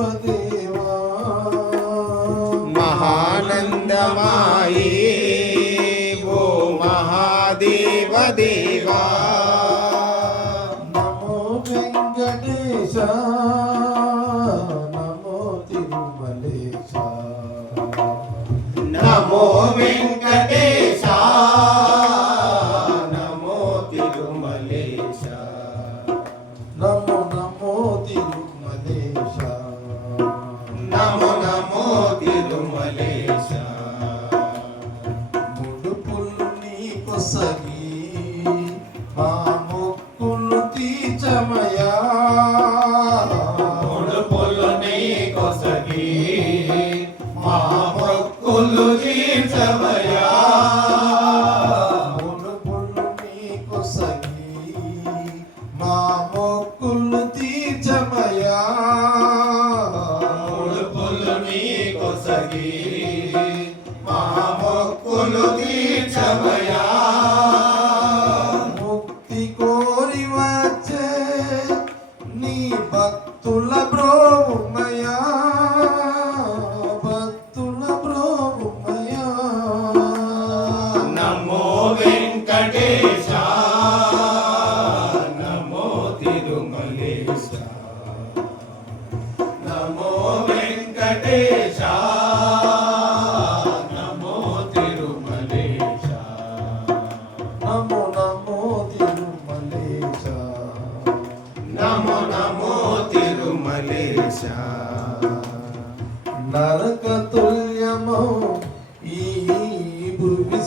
మహాదేవ దేవా మహానందమాయే ఓ మహాదేవ దేవా నమో వెంకటేశ నమో తిరుమలేశ. నమో వెంకటేశ నీకొసగి మా మొక్కులు తీర్చమయా? ముడుపులు నీకొసగి మా మొక్కులు తీర్చవయా ముడుపులు నీకొసగి మా మొక్కులు తీర్చమయా? ముడుపులు నీకొసగి మా మొక్కులు తీర్చవయా భక్తుల బ్రోమయా భక్తుల బ్రోమయా. నమో వెంకటేశ నమో తిరుమలేశ. నమో వెంకటేశ నమో తిరుమలేశ. నమో కలేశ నరక తుల్యమో ఈ భూమి